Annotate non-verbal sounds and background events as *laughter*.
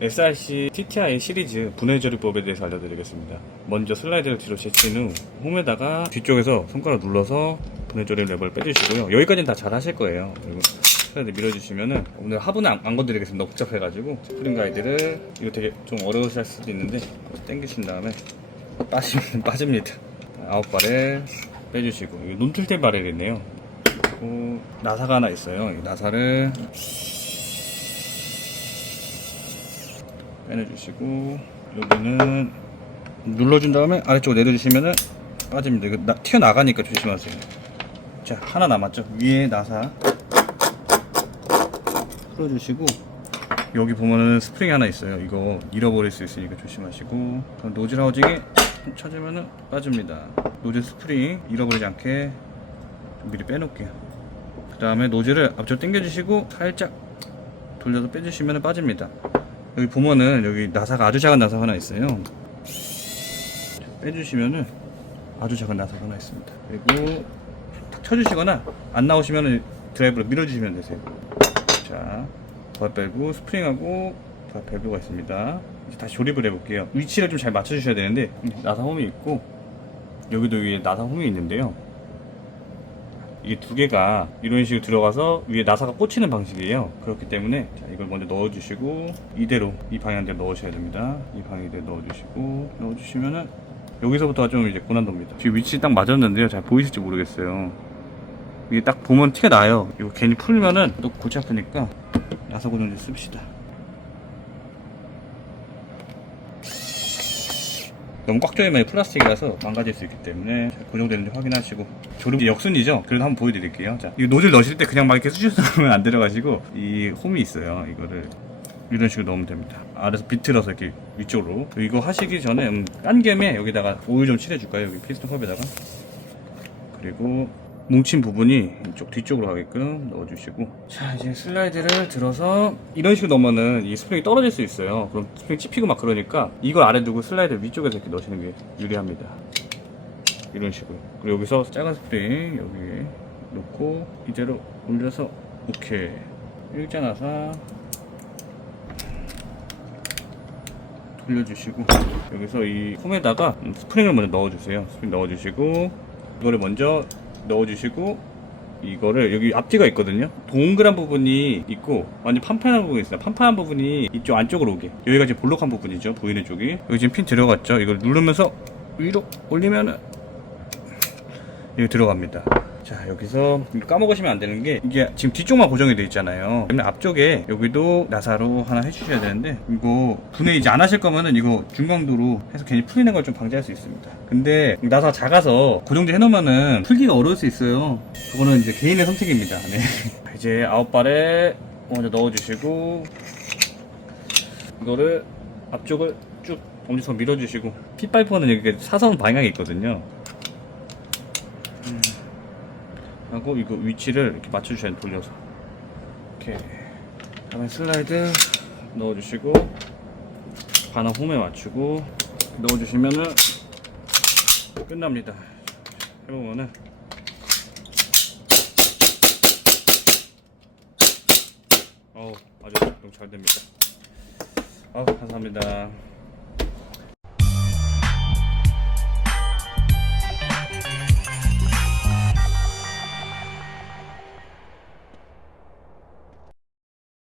SRC TTI 시리즈 분해 조리법에 대해서 알려드리겠습니다. 먼저 슬라이드를 뒤로 제친 후 홈에다가 뒤쪽에서 손가락 눌러서 분해 조립 랩을 빼주시고요. 여기까지는 다 잘 하실 거예요. 그리고 슬라이드 밀어주시면은 오늘 하부는 안, 안 건드리겠습니다. 너무 복잡해가지고 스프링 가이드를 이거 되게 좀 어려우실 수도 있는데 당기신 다음에 빠지면 *laughs* 빠집니다. 아홉 발을 빼주시고 이거 논틀대 바렐이네요. 그리고 나사가 하나 있어요. 이 나사를 빼내주시고 여기는 눌러준 다음에 아래쪽으로 내려주시면은 빠집니다. 이거 나- 튀어나가니까 조심하세요. 자 하나 남았죠. 위에 나사 풀어주시고 여기 보면은 스프링 하나 있어요. 이거 잃어버릴 수 있으니까 조심하시고 노즐 하우징에 찾으면은 빠집니다. 노즐 스프링 잃어버리지 않게 좀 미리 빼놓을게요. 그 다음에 노즐을 앞쪽 당겨주시고 살짝 돌려서 빼주시면 빠집니다. 여기 보면은 여기 나사가 아주 작은 나사가 하나 있어요. 빼주시면은 아주 작은 나사가 하나 있습니다. 그리고 탁 쳐주시거나 안 나오시면은 드라이브로 밀어주시면 되세요. 자, 더 빼고 스프링하고 더 밸브가 있습니다. 이제 다시 조립을 해볼게요. 위치를 좀 잘 맞춰주셔야 되는데 나사 홈이 있고 여기도 위에 나사 홈이 있는데요. 이게 두 개가 이런 식으로 들어가서 위에 나사가 꽂히는 방식이에요. 그렇기 때문에 자, 이걸 먼저 넣어주시고 이대로 이 방향대로 넣으셔야 됩니다. 이 방향대로 넣어주시고 넣어주시면은 여기서부터가 좀 이제 고난도입니다. 지금 위치 딱 맞았는데요. 잘 보이실지 모르겠어요. 이게 딱 보면 티가 나요. 이거 괜히 풀면은 또 골치 아프니까 나사 고정제 씁시다. 너무 꽉 조이면 플라스틱이라서 망가질 수 있기 때문에 잘 고정되는지 확인하시고. 조립 역순이죠? 그래도 한번 보여드릴게요. 자, 이 노즐 넣으실 때 그냥 막 이렇게 수시로 *laughs* 안 들어가시고 이 홈이 있어요 이거를. 이런 식으로 넣으면 됩니다. 아래서 비틀어서 이렇게 위쪽으로. 이거 하시기 전에 음, 깐 겸에 여기다가 오일 좀 칠해줄까요? 여기 피스톤 컵에다가. 그리고 뭉친 부분이 이쪽 뒤쪽으로 가게끔 넣어주시고. 자 이제 슬라이드를 들어서 이런 식으로 넣으면은 이 스프링이 떨어질 수 있어요. 그럼 스프링 찝히고 막 그러니까 이걸 아래 두고 슬라이드 위쪽에서 이렇게 넣으시는 게 유리합니다. 이런 식으로. 그리고 여기서 작은 스프링 여기 놓고 이대로 올려서 오케이. 일자 나사 돌려주시고 여기서 이 홈에다가 스프링을 먼저 넣어주세요. 스프링 넣어주시고 이거를 먼저 넣어주시고 이거를 여기 앞뒤가 있거든요. 동그란 부분이 있고 완전 판판한 부분이 있어요. 판판한 부분이 이쪽 안쪽으로 오게. 여기가 지금 볼록한 부분이죠 보이는 쪽이. 여기 지금 핀 들어갔죠? 이걸 누르면서 위로 올리면은 여기 들어갑니다 자 여기서 까먹으시면 안 되는 게 이게 지금 뒤쪽만 고정이 돼 있잖아요. 그러면 앞쪽에 여기도 나사로 하나 해주셔야 되는데 이거 분해 이제 안 하실 거면은 이거 중강도로 해서 괜히 풀리는 걸 좀 방지할 수 있습니다. 근데 나사 작아서 고정제 해놓으면은 풀기가 어려울 수 있어요. 그거는 이제 개인의 선택입니다. 네. *laughs* 이제 아홉 발에 먼저 넣어주시고 이거를 앞쪽을 쭉 엄지손 밀어주시고 핏파이퍼는 여기 사선 방향이 있거든요 하고 이거 위치를 이렇게 맞춰주셔야 돼요, 돌려서. 이렇게. 다음에 슬라이드 넣어주시고 반환 홈에 맞추고 넣어주시면은 끝납니다. 해보면은. 어우 아주 너무 잘 됩니다. 아 감사합니다